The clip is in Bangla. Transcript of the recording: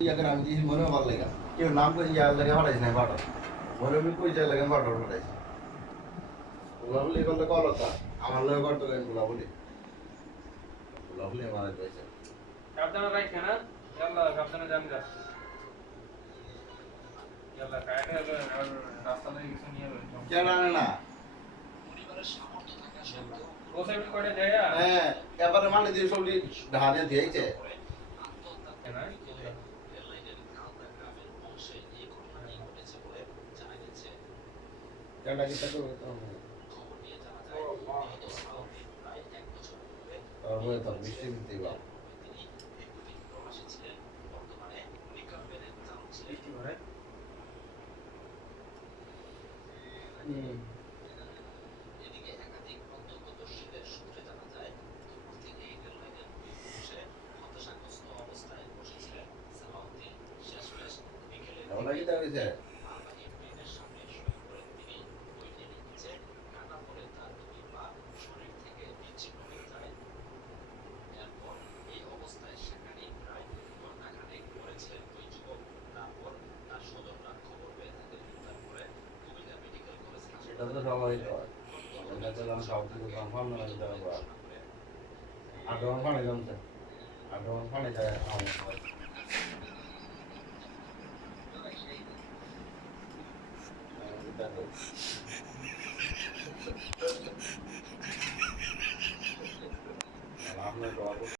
ইয়াকে আমি দিয়েছি মনে ভালো লাগা কেউ নাম করে ইয়ার লাগে পাঠাইছি না পাঠা মনে আমি কই যায় লাগে পাঠা পাঠাইছি গোলাবলি করলে কলতা আমার লগে করতে গেল গোলাবলি গোলাবলি আমার কইছে সাবধানে রাখে না ইয়াল্লা সাবধানে জানি রাখতে ইয়াল্লা কায়দা হলো আর রাস্তা থেকে কিছু নিয়ে রয়েছে কেন আনে না পরিবারের সামর্থ্য থাকা সত্ত্বেও ও সাইড করে দেয় হ্যাঁ এবারে মানে দিয়ে সবজি ধানে দিয়েছে আত্মহত্যা না রেললাইনের কালদা গ্রামের অংশে এই ঘটনাটি ঘটেছে বলে জানা গেছে। কেনটা কি তা করবে তো খবর নিয়ে জানা যায় নিহত সালাউদ্দিন প্রায় 1 বছর পূর্বে তারপরে তো বৃষ্টি দিতে বা তিনি দীর্ঘদিন প্রবাসী ছিলেন, বর্তমানে মেকআপ ভ্যানের চালক ছিলেন। কি করে এদিকে একাধিক প্রত্যক্ষদর্শীদের সূত্রে জানা যায় দুপুর থেকেই রেললাইনের দুই অংশে হতাশাগ্রস্ত অবস্থায় বসেছিলেন সালাউদ্দিন। শেষমেশ বিকেলে ওটা কি তা হইছে মালবাহী ট্রেনের সামনে শুয়ে পড়েন তিনি। ওই ট্রেনের নিচে কাটা পড়ে তার দুই পা শরীর থেকে বিচ্ছিন্ন হয়ে যায়। এরপর এই অবস্থায় সেখানে প্রায় ঘণ্টাখানেক পড়েছিলেন ওই যুবক। তারপর তার স্বজনরা খবর পেয়ে তাকে উদ্ধার করে কুমিল্লা মেডিকেল কলেজ এটা তো সবাই কয় এটা তো আমি সব কিছু কনফার্ম না দিতে পারবো আগ্রহ পানি জমছে আগ্রহ পানি যায় আমার